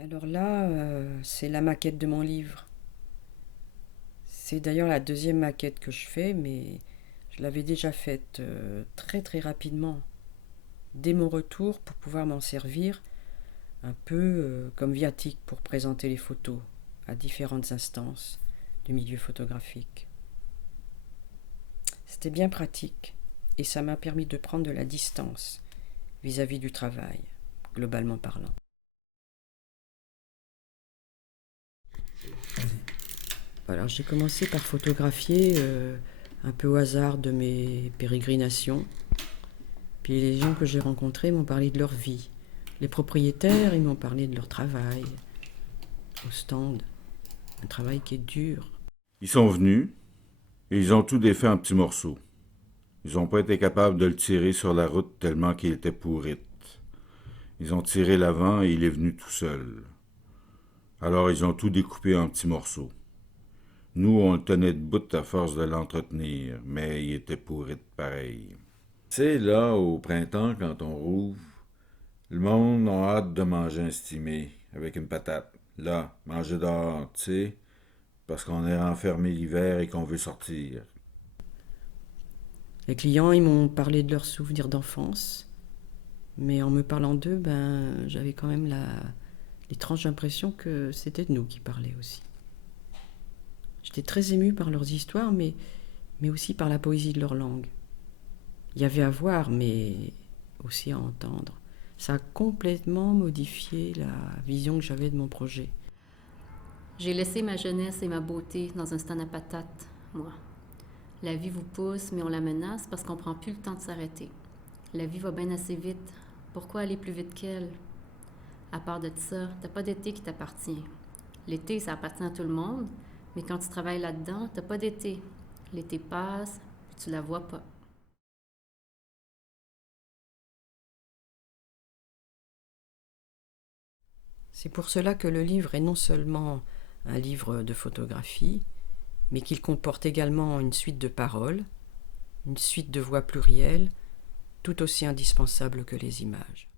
Alors là, c'est la maquette de mon livre. C'est d'ailleurs la deuxième maquette que je fais, mais je l'avais déjà faite très très rapidement, dès mon retour, pour pouvoir m'en servir un peu comme viatique pour présenter les photos à différentes instances du milieu photographique. C'était bien pratique et ça m'a permis de prendre de la distance vis-à-vis du travail, globalement parlant. Alors j'ai commencé par photographier un peu au hasard de mes pérégrinations. Puis les gens que j'ai rencontrés m'ont parlé de leur vie. Les propriétaires, ils m'ont parlé de leur travail au stand. Un travail qui est dur. Ils sont venus et ils ont tout défait en petits morceaux. Ils n'ont pas été capables de le tirer sur la route tellement qu'il était pourrite. Ils ont tiré l'avant et il est venu tout seul. Alors ils ont tout découpé en petits morceaux. Nous, on le tenait debout à force de l'entretenir, mais il était pourrite pareil. Tu sais, là, au printemps, quand on rouvre, le monde a hâte de manger un stimé avec une patate. Là, manger dehors, tu sais, parce qu'on est renfermé l'hiver et qu'on veut sortir. Les clients, ils m'ont parlé de leurs souvenirs d'enfance. Mais en me parlant d'eux, j'avais quand même l'étrange impression que c'était de nous qui parlaient aussi. J'étais très émue par leurs histoires, mais aussi par la poésie de leur langue. Il y avait à voir, mais aussi à entendre. Ça a complètement modifié la vision que j'avais de mon projet. J'ai laissé ma jeunesse et ma beauté dans un stand à patates, moi. La vie vous pousse, mais on la menace parce qu'on prend plus le temps de s'arrêter. La vie va bien assez vite. Pourquoi aller plus vite qu'elle? À part de ça, t'as pas d'été qui t'appartient. L'été, ça appartient à tout le monde, mais quand tu travailles là-dedans, t'as pas d'été. L'été passe, puis tu la vois pas. C'est pour cela que le livre est non seulement un livre de photographie, mais qu'il comporte également une suite de paroles, une suite de voix plurielles, tout aussi indispensable que les images.